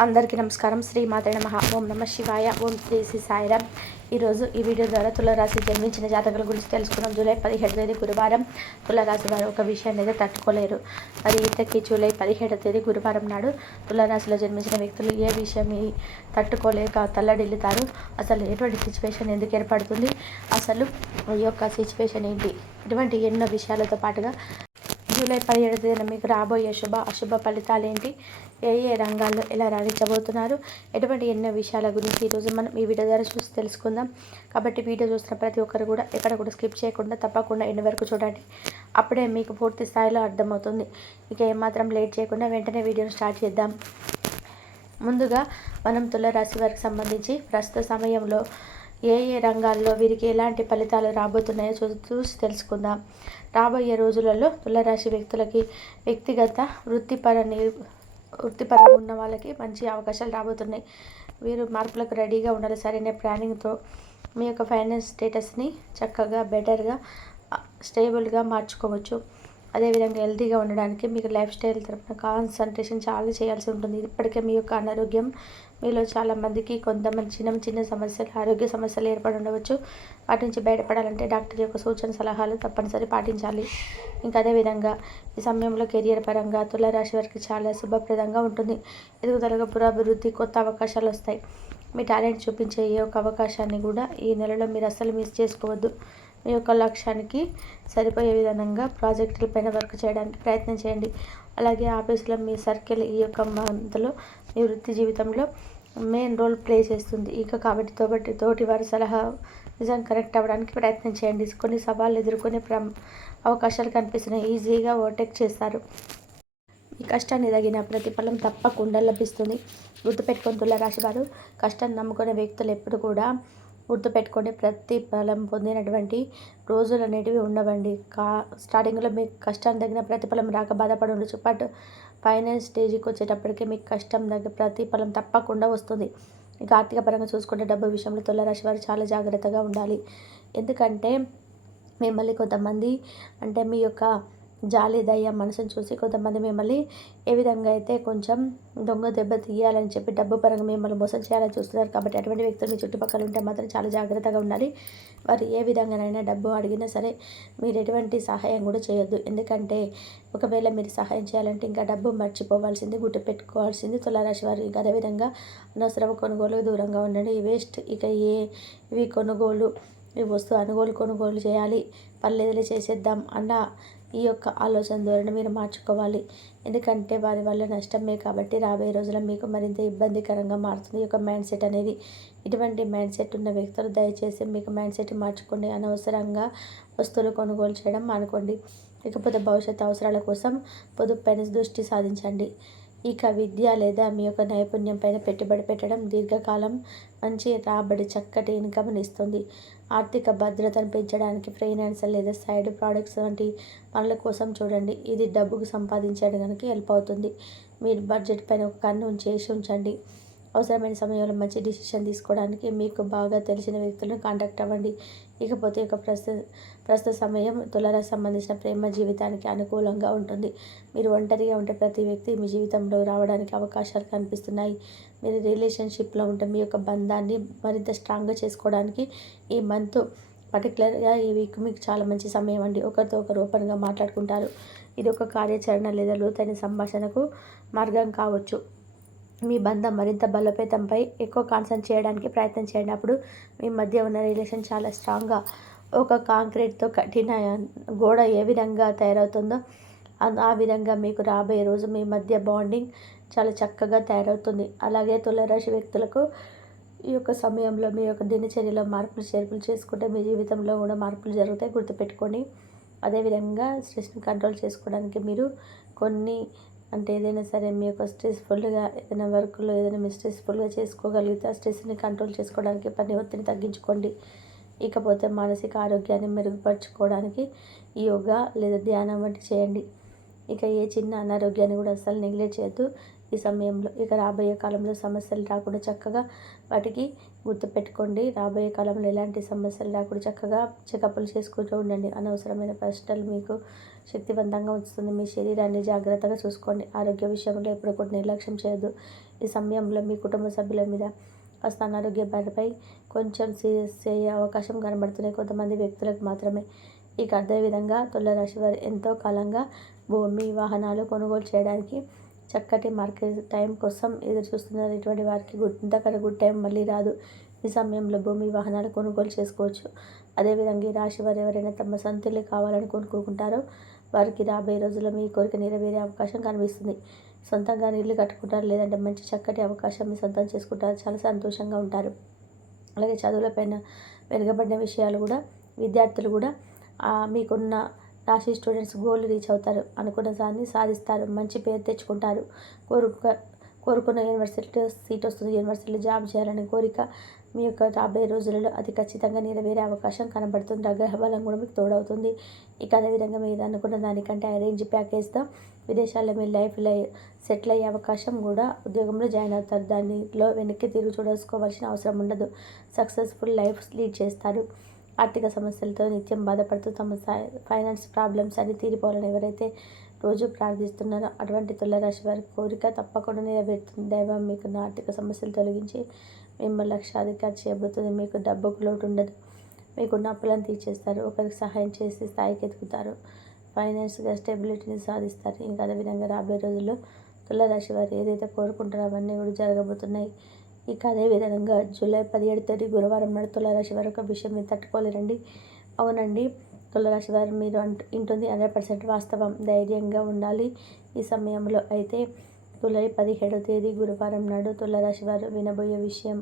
అందరికీ నమస్కారం. శ్రీ మాతృ నమ. ఓం నమ శివాయ. ఓం శ్రీ శ్రీ సాయిరామ్. ఈరోజు ఈ వీడియో ద్వారా తులరాశి జన్మించిన జాతకుల గురించి తెలుసుకున్నాం. జూలై పదిహేడు తేదీ గురువారం. తులరాశి వారు ఒక విషయాన్ని అయితే తట్టుకోలేరు. మరి ఇంతకీ జూలై పదిహేడవ తేదీ గురువారం నాడు తులరాశిలో జన్మించిన వ్యక్తులు ఏ విషయం తట్టుకోలేక తల్లడిల్లుతారు? అసలు ఎటువంటి సిచ్యువేషన్ ఎందుకు ఏర్పడుతుంది? అసలు ఈ యొక్క సిచ్యువేషన్ ఏంటి? ఇటువంటి ఎన్నో విషయాలతో పాటుగా జూలై పదిహేడు తేదీన మీకు రాబోయే శుభ అశుభ ఫలితాలు ఏంటి? ఏ ఏ రంగాల్లో ఎలా రాణించబోతున్నారు? ఎటువంటి ఎన్నో విషయాల గురించి ఈరోజు మనం ఈ వీడియో ద్వారా చూసి తెలుసుకుందాం. కాబట్టి వీడియో చూస్తున్న ప్రతి ఒక్కరు కూడా ఎక్కడ కూడా స్కిప్ చేయకుండా తప్పకుండా ఎన్ని వరకు చూడండి. అప్పుడే మీకు పూర్తి స్థాయిలో అర్థమవుతుంది. ఇక ఏమాత్రం లేట్ చేయకుండా వెంటనే వీడియోను స్టార్ట్ చేద్దాం. ముందుగా మనం తులరాశి వారికి సంబంధించి ప్రస్తుత సమయంలో ఏ ఏ రంగాల్లో వీరికి ఎలాంటి ఫలితాలు రాబోతున్నాయో చూ చూసి తెలుసుకుందాం. రాబోయే రోజులలో తులరాశి వ్యక్తులకి వ్యక్తిగత వృత్తిపర వృత్తిపరంగా ఉన్న వాళ్ళకి మంచి అవకాశాలు రాబోతున్నాయి. వీరు మార్పులకు రెడీగా ఉండాలి. సరైన ప్లానింగ్తో మీ యొక్క ఫైనాన్స్ స్టేటస్ని చక్కగా బెటర్గా స్టేబుల్గా మార్చుకోవచ్చు. అదేవిధంగా హెల్తీగా ఉండడానికి మీకు లైఫ్ స్టైల్ తరపున కాన్సన్ట్రేషన్ చాలా చేయాల్సి ఉంటుంది. ఇప్పటికే మీ యొక్క అనారోగ్యం మీలో చాలామందికి కొంతమంది చిన్న చిన్న సమస్యలు ఆరోగ్య సమస్యలు ఏర్పడి ఉండవచ్చు. వాటి నుంచి బయటపడాలంటే డాక్టర్ యొక్క సూచన సలహాలు తప్పనిసరి పాటించాలి. ఇంకా అదేవిధంగా ఈ సమయంలో కెరియర్ పరంగా తులారాశి వారికి చాలా శుభప్రదంగా ఉంటుంది. ఎదుగుదలగా పురాభివృద్ధి కొత్త అవకాశాలు వస్తాయి. మీ టాలెంట్ చూపించే ఏ ఒక్క అవకాశాన్ని కూడా ఈ నెలలో మీరు అస్సలు మిస్ చేసుకోవద్దు. మీ యొక్క లక్ష్యానికి సరిపోయే విధంగా ప్రాజెక్టులపైన వర్క్ చేయడానికి ప్రయత్నం చేయండి. అలాగే ఆఫీస్లో మీ సర్కిల్ ఈ యొక్క మంత్లో మీ వృత్తి జీవితంలో మెయిన్ రోల్ ప్లే చేస్తుంది. ఇక కాబట్టి తోబట్టి తోటి వారి సలహా నిజం కరెక్ట్ అవ్వడానికి ప్రయత్నం చేయండి. కొన్ని సవాళ్ళు ఎదుర్కొనే ప్ర అవకాశాలు కనిపిస్తున్నాయి. ఈజీగా ఓవర్టేక్ చేస్తారు. ఈ కష్టాన్ని తగిన ప్రతిఫలం తప్పకుండా లభిస్తుంది. గుర్తుపెట్టుకొని తుల రాశివారు కష్టాన్ని నమ్ముకునే వ్యక్తులు ఎప్పుడు కూడా గుర్తుపెట్టుకొని ప్రతిఫలం పొందినటువంటి రోజులు అనేటివి ఉండవండి. కా స్టార్టింగ్లో మీకు కష్టాన్ని తగిన ప్రతిఫలం రాక బాధపడి ఉండొచ్చు బట్ ఫైనల్ స్టేజ్కి వచ్చేటప్పటికి మీకు కష్టం తగ్గ ప్రతిఫలం తప్పకుండా వస్తుంది. ఇక ఆర్థిక పరంగా చూసుకుంటే డబ్బు విషయంలో తులరాశి వారు చాలా జాగ్రత్తగా ఉండాలి. ఎందుకంటే మిమ్మల్ని కొంతమంది అంటే మీ యొక్క జాలి దయ మనసును చూసి కొంతమంది మిమ్మల్ని ఏ విధంగా అయితే కొంచెం దొంగ దెబ్బ తీయాలని చెప్పి డబ్బు పరంగా మిమ్మల్ని మోసం చేయాలని చూస్తున్నారు కాబట్టి అటువంటి వ్యక్తులు మీ చుట్టుపక్కల ఉంటే మాత్రం చాలా జాగ్రత్తగా ఉండాలి. వారు ఏ విధంగానైనా డబ్బు అడిగినా సరే మీరు ఎటువంటి సహాయం కూడా చేయొద్దు. ఎందుకంటే ఒకవేళ మీరు సహాయం చేయాలంటే ఇంకా డబ్బు మర్చిపోవాల్సింది గుర్తు పెట్టుకోవాల్సింది తులారాశి వారు. ఇంకా అదేవిధంగా అనవసరం కొనుగోలు దూరంగా ఉండండి. ఈ వేస్ట్ ఇక ఏ ఇవి కొనుగోలు ఈ వస్తువు అనుగోలు కొనుగోలు చేయాలి. పర్లేదులే చేసేద్దాం అన్న ఈ యొక్క ఆలోచన ధోరణి మీరు మార్చుకోవాలి. ఎందుకంటే వారి వల్ల నష్టమే కాబట్టి రాబోయే రోజుల్లో మీకు మరింత ఇబ్బందికరంగా మారుతుంది. ఈ యొక్క మైండ్ సెట్ అనేది ఇటువంటి మైండ్ సెట్ ఉన్న వ్యక్తులు దయచేసి మీకు మైండ్ సెట్ మార్చుకోండి అనవసరంగా వస్తువులు కొనుగోలు చేయడం మానుకోండి. ఇకపోతే భవిష్యత్ అవసరాల కోసం పొదుపు పైన దృష్టి సాధించండి. ఇక విద్య లేదా మీ యొక్క నైపుణ్యం పైన పెట్టుబడి పెట్టడం దీర్ఘకాలం మంచి రాబడి చక్కటి ఇన్కమ్ని ఇస్తుంది. ఆర్థిక భద్రతను పెంచడానికి ఫైనాన్షియల్ లేదా సైడ్ ప్రోడక్ట్స్ వంటి పనుల కోసం చూడండి. ఇది డబ్బుకు సంపాదించడానికి హెల్ప్ అవుతుంది. మీరు బడ్జెట్ పైన ఒక కన్ను చేసి ఉంచండి. అవసరమైన సమయంలో మంచి డిసిషన్ తీసుకోవడానికి మీకు బాగా తెలిసిన వ్యక్తులను కాంటాక్ట్ అవ్వండి. ఇకపోతే ఇక ప్రస్తుత ప్రస్తుత సమయం తులరాశి సంబంధించిన ప్రేమ జీవితానికి అనుకూలంగా ఉంటుంది. మీరు ఒంటరిగా ఉంటే ప్రతి వ్యక్తి మీ జీవితంలో రావడానికి అవకాశాలు కనిపిస్తున్నాయి. మీరు రిలేషన్షిప్లో ఉంటే మీ యొక్క బంధాన్ని మరింత స్ట్రాంగ్గా చేసుకోవడానికి ఈ మంత్ పర్టికులర్గా ఈ వీక్ మీకు చాలా మంచి సమయం అండి. ఒకరితో ఒకరు ఓపెన్గా మాట్లాడుకుంటారు. ఇది ఒక కార్యాచరణ లేదా లోతైన సంభాషణకు మార్గం కావచ్చు. మీ బంధం మరింత బలోపేతంపై ఎక్కువ కాన్సన్ట్రేట్ చేయడానికి ప్రయత్నం చేయండి. అప్పుడు మీ మధ్య ఉన్న రిలేషన్ చాలా స్ట్రాంగ్గా ఒక కాంక్రీట్తో కఠిన గోడ ఏ విధంగా తయారవుతుందో ఆ విధంగా మీకు రాబోయే రోజు మీ మధ్య బాండింగ్ చాలా చక్కగా తయారవుతుంది. అలాగే తులరాశి వ్యక్తులకు ఈ యొక్క సమయంలో మీ యొక్క దినచర్యలో మార్పులు చేర్పులు చేసుకుంటే మీ జీవితంలో కూడా మార్పులు జరుగుతాయి. గుర్తుపెట్టుకొని అదేవిధంగా స్ట్రెస్ని కంట్రోల్ చేసుకోవడానికి మీరు కొన్ని అంటే ఏదైనా సరే మీ యొక్క స్ట్రెస్ఫుల్గా ఏదైనా వర్క్లో ఏదైనా మీరు స్ట్రెస్ఫుల్గా చేసుకోగలిగితే ఆ స్ట్రెస్ని కంట్రోల్ చేసుకోవడానికి పని ఒత్తిడిని తగ్గించుకోండి. ఇకపోతే మానసిక ఆరోగ్యాన్ని మెరుగుపరచుకోవడానికి యోగా లేదా ధ్యానం వంటి చేయండి. ఇక ఏ చిన్న అనారోగ్యాన్ని కూడా అస్సలు నెగ్లెక్ట్ చేయొద్దు. ఈ సమయంలో ఇక రాబోయే కాలంలో సమస్యలు రాకుండా చక్కగా వాటికి గుర్తుపెట్టుకోండి. రాబోయే కాలంలో ఎలాంటి సమస్యలు రాకుండా చక్కగా చెకప్లు చేసుకుంటూ ఉండండి. అనవసరమైన ప్రశ్నలు మీకు శక్తివంతంగా ఉంచుతుంది మీ శరీరాన్ని జాగ్రత్తగా చూసుకోండి. ఆరోగ్య విషయంలో ఎప్పుడు కూడా నిర్లక్ష్యం చేయొద్దు. ఈ సమయంలో మీ కుటుంబ సభ్యుల మీద కాస్త అనారోగ్య బారిపై కొంచెం సీరియస్ అయ్యే అవకాశం కనబడుతున్నాయి. కొంతమంది వ్యక్తులకు మాత్రమే. ఇక అదేవిధంగా తులరాశి వారు ఎంతో కాలంగా భూమి వాహనాలు కొనుగోలు చేయడానికి చక్కటి మార్కెట్ టైం కోసం ఎదురు చూస్తున్నారు. ఇటువంటి వారికి గుడ్ ఇంతకన్నా గుడ్ టైం మళ్ళీ రాదు. ఈ సమయంలో భూమి వాహనాలు కొనుగోలు చేసుకోవచ్చు. అదేవిధంగా ఈ రాశి వారు ఎవరైనా తమ సంతులు కావాలని కొనుక్కుంటారో వారికి రాబోయే రోజుల్లో మీ కోరిక నెరవేరే అవకాశం కనిపిస్తుంది. సొంతంగా ఇల్లు కట్టుకుంటారు లేదంటే మంచి చక్కటి అవకాశం మీ సొంతం చేసుకుంటారు. చాలా సంతోషంగా ఉంటారు. అలాగే చదువులపైన వెనుకబడిన విషయాలు కూడా విద్యార్థులు కూడా మీకున్న రాశి స్టూడెంట్స్ గోల్ రీచ్ అవుతారు. అనుకున్న దాన్ని సాధిస్తారు. మంచి పేరు తెచ్చుకుంటారు. కోరుక కోరుకున్న యూనివర్సిటీలో సీట్ వస్తుంది. యూనివర్సిటీలో జాబ్ చేయాలనే కోరిక మీ యొక్క రాబోయే రోజులలో అది ఖచ్చితంగా నెరవేరే అవకాశం కనబడుతుంది. గ్రహ బలం కూడా మీకు తోడవుతుంది. ఇక అదేవిధంగా మీరు అనుకున్న దానికంటే అరేంజ్ ప్యాకేజ్తో విదేశాల్లో మీ లైఫ్ సెటిల్ అయ్యే అవకాశం కూడా ఉద్యోగంలో జాయిన్ అవుతారు. దానిలో వెనక్కి తిరిగి చూడసుకోవాల్సిన అవసరం ఉండదు. సక్సెస్ఫుల్ లైఫ్ లీడ్ చేస్తారు. ఆర్థిక సమస్యలతో నిత్యం బాధపడుతూ తమ ఫైనాన్స్ ప్రాబ్లమ్స్ అని తీరిపోవాలని ఎవరైతే రోజు ప్రార్థిస్తున్నారో అటువంటి తులరాశి వారి కోరిక తప్పకుండా నెరవేరుతుంది. దైవం మీకున్న ఆర్థిక సమస్యలు తొలగించి మిమ్మల్ని లక్షాధికారి చేయబోతుంది. మీకు డబ్బుకు లోటు ఉండదు. మీకున్న అప్పులను తీర్చేస్తారు. ఒకరికి సహాయం చేసి స్థాయికి ఎదుగుతారు. ఫైనాన్స్గా స్టెబిలిటీని సాధిస్తారు. ఇంకా అదేవిధంగా రాబోయే రోజుల్లో తులరాశి వారు ఏదైతే కోరుకుంటారో అవన్నీ కూడా జరగబోతున్నాయి. ఇక అదేవిధంగా జూలై పదిహేడు తేదీ గురువారం నాడు తులరాశి వారు ఒక విషయం మీరు తట్టుకోలేరండి. అవునండి తులరాశి వారు మీరు అంటు ఇంటుంది హండ్రెడ్ పర్సెంట్ వాస్తవం ధైర్యంగా ఉండాలి. ఈ సమయంలో అయితే జూలై పదిహేడవ తేదీ గురువారం నాడు తులరాశి వారు వినబోయే విషయం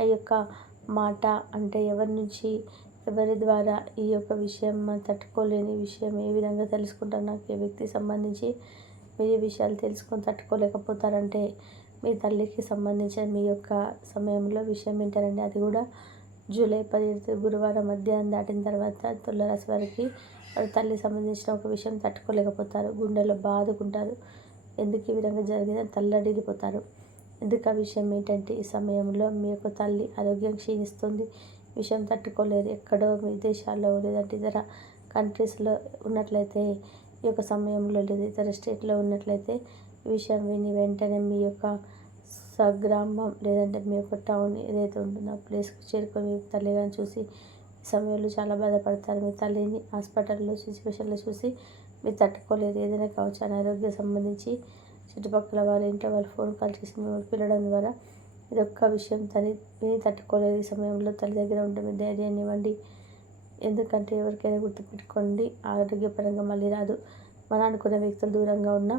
ఆ యొక్క మాట అంటే ఎవరి నుంచి ఎవరి ద్వారా ఈ యొక్క విషయం తట్టుకోలేని విషయం ఏ విధంగా తెలుసుకుంటారు? నాకు ఏ వ్యక్తికి సంబంధించి మీరు విషయాలు తెలుసుకొని తట్టుకోలేకపోతారంటే మీ తల్లికి సంబంధించిన మీ యొక్క సమయంలో విషయం వింటారండి. అది కూడా జూలై పదిహేడు గురువారం మధ్యాహ్నం దాటిన తర్వాత తులరాశి వారికి వారి తల్లి సంబంధించిన ఒక విషయం తట్టుకోలేకపోతారు. గుండెలో బాదుకుంటారు ఎందుకు ఈ విధంగా జరిగిందని తల్లడిల్లిపోతారు. ఎందుకు ఆ విషయం ఏంటంటే ఈ సమయంలో మీ యొక్క తల్లి ఆరోగ్యం క్షీణిస్తుంది. విషయం తట్టుకోలేరు ఎక్కడో విదేశాల్లో లేదంటే ఇతర కంట్రీస్లో ఉన్నట్లయితే ఈ యొక్క సమయంలో లేదు. ఇతర స్టేట్లో ఉన్నట్లయితే విషయం విని వెంటనే మీ యొక్క స్వగ్రామం లేదంటే మీ యొక్క టౌన్ ఏదైతే ఉంటుందో ఆ ప్లేస్కి చేరుకొని మీ తల్లిగారిని చూసి సమయంలో చాలా బాధపడతారు. మీ తల్లిని హాస్పిటల్లో సిచ్యువేషన్లో చూసి మీరు తట్టుకోలేదు. ఏదైనా కావచ్చు అనారోగ్యం సంబంధించి చుట్టుపక్కల వాళ్ళ ఇంట్లో వాళ్ళు ఫోన్ కాల్ చేసి మిమ్మల్ని పిలవడం ద్వారా ఇది ఒక్క విషయం తల్లి విని తట్టుకోలేదు. ఈ సమయంలో తల్లి దగ్గర ఉంటే మీ ధైర్యాన్ని ఇవ్వండి. ఎందుకంటే ఎవరికైనా గుర్తుపెట్టుకోండి ఆరోగ్యపరంగా మళ్ళీ రాదు. మన అనుకున్న వ్యక్తులు దూరంగా ఉన్నా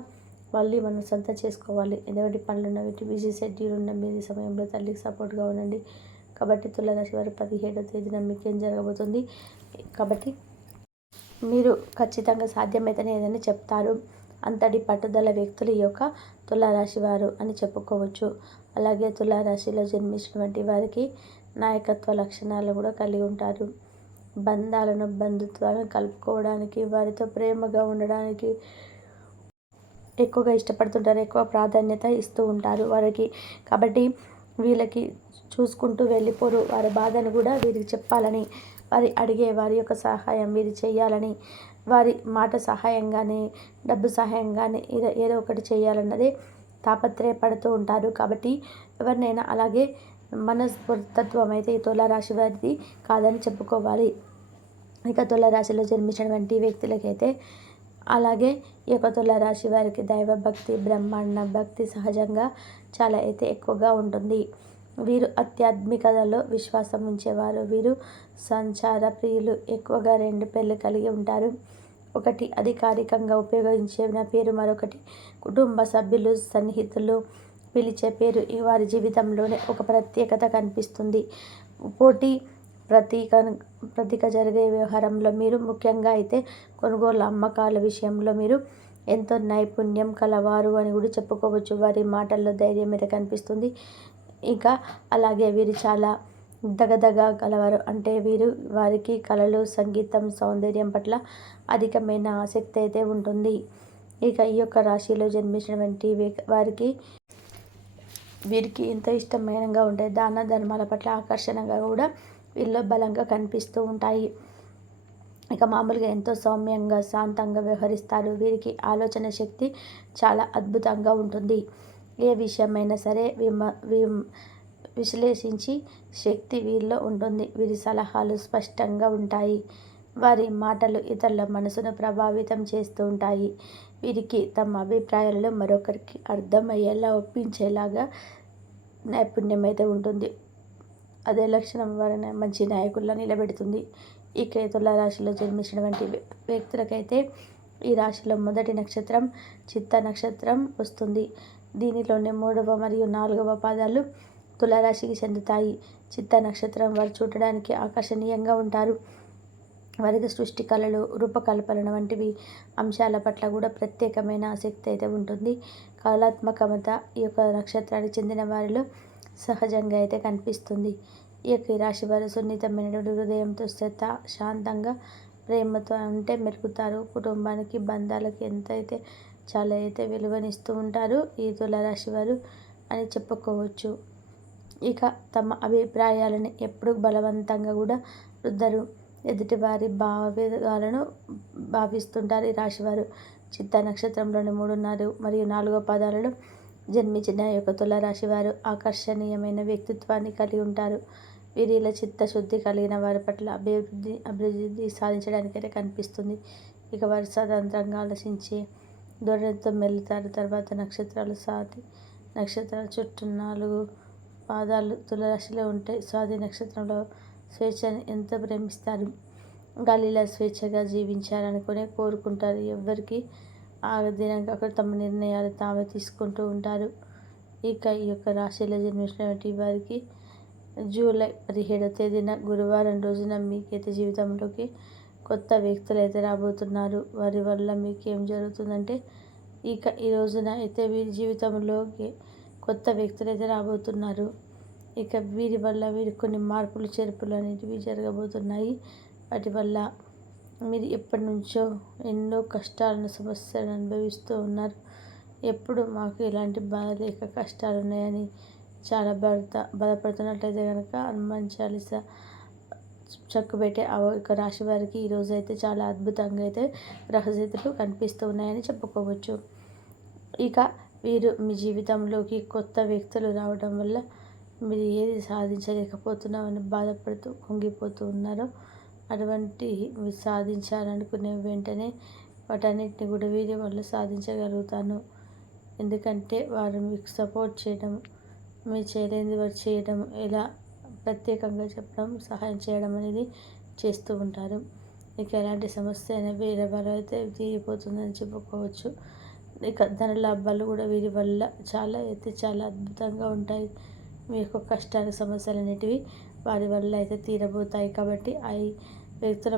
మళ్ళీ మనం సొంత చేసుకోవాలి. ఎటువంటి పనులు ఉన్న వీటి బిజీ షెడ్యూల్ ఉన్న మీరు సమయంలో తల్లికి సపోర్ట్గా ఉండండి. కాబట్టి తులరాశి వారు పదిహేడవ తేదీన మీకేం ఏం జరగబోతుంది? కాబట్టి మీరు ఖచ్చితంగా సాధ్యమైతేనే ఏదని చెప్తారు. అంతటి పట్టుదల వ్యక్తులు ఈ యొక్క తులారాశి వారు అని చెప్పుకోవచ్చు. అలాగే తులారాశిలో జన్మించినటువంటి వారికి నాయకత్వ లక్షణాలు కూడా కలిగి ఉంటారు. బంధాలను బంధుత్వాలను కలుపుకోవడానికి వారితో ప్రేమగా ఉండడానికి ఎక్కువగా ఇష్టపడుతుంటారు ఎక్కువ ప్రాధాన్యత ఇస్తూ ఉంటారు వారికి. కాబట్టి వీళ్ళకి చూసుకుంటూ వెళ్ళిపోరు. వారి బాధను కూడా వీరికి చెప్పాలని వారి అడిగే వారి యొక్క సహాయం వీరు చేయాలని వారి మాట సహాయంగానే డబ్బు సహాయంగానే ఏదో ఏదో ఒకటి చేయాలన్నదే తాపత్రయపడుతూ ఉంటారు. కాబట్టి ఎవరినైనా అలాగే మనస్తత్వం అయితే ఈ తులారాశి వారిది కాదని చెప్పుకోవాలి. ఇక తులారాశిలో జన్మించినటువంటి వ్యక్తులకైతే అలాగే ఈ యొక్క తులారాశి వారికి దైవభక్తి బ్రహ్మాండ భక్తి సహజంగా చాలా అయితే ఎక్కువగా ఉంటుంది. వీరు ఆధ్యాత్మికతలో విశ్వాసం ఉంచేవారు. వీరు సంచార ప్రియులు. ఎక్కువగా రెండు పేర్లు కలిగి ఉంటారు. ఒకటి అధికారికంగా ఉపయోగించే పేరు మరొకటి కుటుంబ సభ్యులు సన్నిహితులు పిలిచే పేరు. వారి జీవితంలోనే ఒక ప్రత్యేకత కనిపిస్తుంది. పోటీ ప్రతీక ప్రతీక జరిగే వ్యవహారంలో మీరు ముఖ్యంగా అయితే కొనుగోలు అమ్మకాల విషయంలో మీరు ఎంతో నైపుణ్యం కలవారు అని కూడా చెప్పుకోవచ్చు. వారి మాటల్లో ధైర్యం మీద కనిపిస్తుంది. ఇంకా అలాగే వీరు చాలా దగదగ కలవారు. అంటే వీరు వారికి కళలు సంగీతం సౌందర్యం పట్ల అధికమైన ఆసక్తి అయితే ఉంటుంది. ఇక ఈ యొక్క రాశిలో జన్మించినటువంటి వారికి వీరికి ఎంతో ఇష్టమైనగా ఉంటాయి దాన ధర్మాల పట్ల ఆకర్షణగా కూడా వీళ్ళు బలంగా కనిపిస్తూ ఉంటాయి. ఇక మామూలుగా ఎంతో సౌమ్యంగా శాంతంగా వ్యవహరిస్తారు. వీరికి ఆలోచన శక్తి చాలా అద్భుతంగా ఉంటుంది. ఏ విషయమైనా సరే విమ విశ్లేషించి శక్తి వీరిలో ఉంటుంది. వీరి సలహాలు స్పష్టంగా ఉంటాయి. వారి మాటలు ఇతరుల మనసును ప్రభావితం చేస్తూ ఉంటాయి. వీరికి తమ అభిప్రాయాలను మరొకరికి అర్థమయ్యేలా ఒప్పించేలాగా నైపుణ్యం అయితే ఉంటుంది. అదే లక్షణం వలన మంచి నాయకుల్లో నిలబెడుతుంది. ఈ కేతుల రాశిలో జన్మించినటువంటి వ్యక్తులకైతే ఈ రాశిలో మొదటి నక్షత్రం చిత్త నక్షత్రం వస్తుంది. దీనిలోనే మూడవ మరియు నాలుగవ పాదాలు తులారాశికి చెందుతాయి. చిత్త నక్షత్రం వారు చూడడానికి ఆకర్షణీయంగా ఉంటారు. వారికి సృష్టి కళలు రూపకల్పన వంటివి అంశాల పట్ల కూడా ప్రత్యేకమైన ఆసక్తి అయితే ఉంటుంది. కళాత్మకమత ఈ యొక్క నక్షత్రానికి చెందిన వారిలో సహజంగా అయితే కనిపిస్తుంది. ఈ యొక్క రాశి వారు సున్నితమైనటువంటి హృదయంతో శ్రద్ధ శాంతంగా ప్రేమతో అంటే మెరుగుతారు కుటుంబానికి బంధాలకి ఎంతైతే చాలా అయితే విలువనిస్తూ ఉంటారు ఈ తులరాశి వారు అని చెప్పుకోవచ్చు. ఇక తమ అభిప్రాయాలను ఎప్పుడు బలవంతంగా కూడా రుద్దరు ఎదుటివారి భావాలను భావిస్తుంటారు ఈ రాశివారు. చిత్త నక్షత్రంలోని మూడున్నర మరియు నాలుగో పదాలలో జన్మించిన యొక్క తులరాశి వారు ఆకర్షణీయమైన వ్యక్తిత్వాన్ని కలిగి ఉంటారు. వీరిలో చిత్తశుద్ధి కలిగిన వారి పట్ల అభివృద్ధి అభివృద్ధి సాధించడానికైతే కనిపిస్తుంది. ఇక వారు స్వతంత్రంగా ఆలోచించి దొరతో మెలుతారు. తర్వాత నక్షత్రాలు సాతి నక్షత్రాల చుట్టూ నాలుగు పాదాలు తులరాశిలో ఉంటాయి స్వాతి నక్షత్రంలో స్వేచ్ఛని ఎంత ప్రేమిస్తారు. గాలిలో స్వేచ్ఛగా జీవించాలనుకునే కోరుకుంటారు. ఎవరికి ఆ దినంగా అక్కడ తమ నిర్ణయాలు తామే తీసుకుంటూ ఉంటారు. ఇక ఈ యొక్క రాశిలో జన్మించినటువంటి వారికి జూలై పదిహేడవ తేదీన గురువారం రోజున మీకైతే జీవితంలోకి కొత్త వ్యక్తులు అయితే రాబోతున్నారు. వారి వల్ల మీకు ఏం జరుగుతుందంటే ఇక ఈ రోజున అయితే వీరి జీవితంలోకి కొత్త వ్యక్తులు అయితే రాబోతున్నారు. ఇక వీరి వల్ల వీరి కొన్ని మార్పులు చేర్పులు అనేటివి జరగబోతున్నాయి. వాటి వల్ల మీరు ఎప్పటి నుంచో ఎన్నో కష్టాలను సమస్యలను అనుభవిస్తూ ఉన్నారు. ఎప్పుడు మాకు ఎలాంటి బాధ లేక కష్టాలు ఉన్నాయని చాలా బాధ బాధపడుతున్నట్లయితే కనుక హనుమాన్ చాలీస చక్కుబెట్టే ఒక రాశి వారికి ఈరోజు అయితే చాలా అద్భుతంగా అయితే గ్రహస్థితులు కనిపిస్తూ ఉన్నాయని చెప్పుకోవచ్చు. ఇక వీరు మీ జీవితంలోకి కొత్త వ్యక్తులు రావడం వల్ల మీరు ఏది సాధించలేకపోతున్నామని బాధపడుతూ కుంగిపోతూ ఉన్నారో అటువంటి మీరు సాధించాలనుకునే వెంటనే వాటన్నిటిని కూడా వీరి వల్ల సాధించగలుగుతాను. ఎందుకంటే వారు మీకు సపోర్ట్ చేయడం మీరు చేయలేనిది వారు చేయడం ఇలా ప్రత్యేకంగా చెప్పడం సహాయం చేయడం అనేది చేస్తూ ఉంటారు. మీకు ఎలాంటి సమస్య అయినా వేరే వారు అయితే తీరిపోతుందని చెప్పుకోవచ్చు. ఇక ధన లాభాలు కూడా వీరి వల్ల చాలా అయితే చాలా అద్భుతంగా ఉంటాయి. మీ యొక్క కష్టాలు సమస్యలు అనేటివి వారి వల్ల అయితే తీరబోతాయి. కాబట్టి అవి వ్యక్తుల